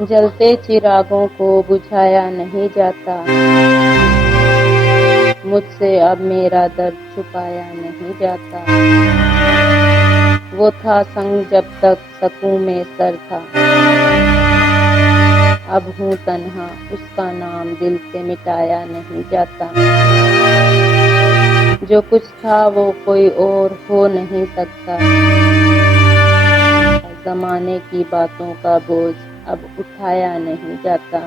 जलते चिरागों को बुझाया नहीं जाता, मुझसे अब मेरा दर्द छुपाया नहीं जाता। वो था संग जब तक सकूं में सर था, अब हूँ तन्हा उसका नाम दिल से मिटाया नहीं जाता। जो कुछ था वो कोई और हो नहीं सकता, ज़माने की बातों का बोझ अब उठाया नहीं जाता।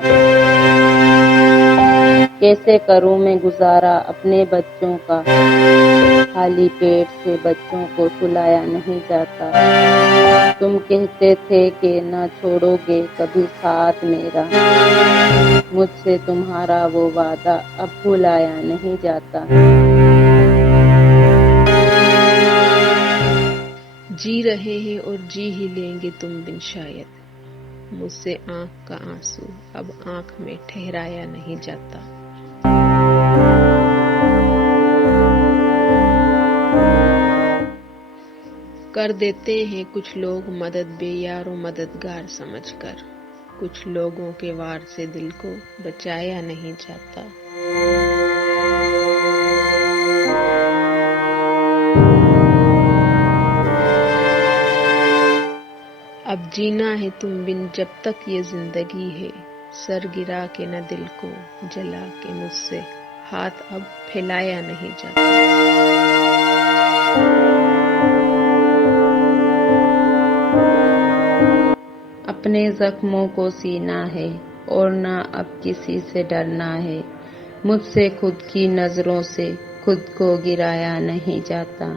कैसे करूं मैं गुजारा अपने बच्चों का, खाली पेट से बच्चों को सुलाया नहीं जाता। तुम कहते थे कि न छोड़ोगे कभी साथ मेरा, मुझसे तुम्हारा वो वादा अब भुलाया नहीं जाता। जी रहे हैं और जी ही लेंगे तुम बिन शायद, मुझसे आंख का आंसू अब आंख में ठहराया नहीं जाता। कर देते हैं कुछ लोग मदद बेयारो मददगार समझकर, कुछ लोगों के वार से दिल को बचाया नहीं जाता। अब जीना है तुम बिन जब तक ये जिंदगी है, सर गिरा के न दिल को जला के मुझसे हाथ अब फैलाया नहीं जाता। अपने जख्मों को सीना है और ना अब किसी से डरना है, मुझसे खुद की नजरों से खुद को गिराया नहीं जाता।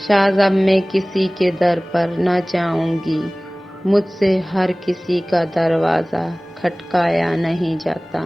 शायद अब मैं किसी के दर पर न जाऊंगी, मुझसे हर किसी का दरवाजा खटकाया नहीं जाता।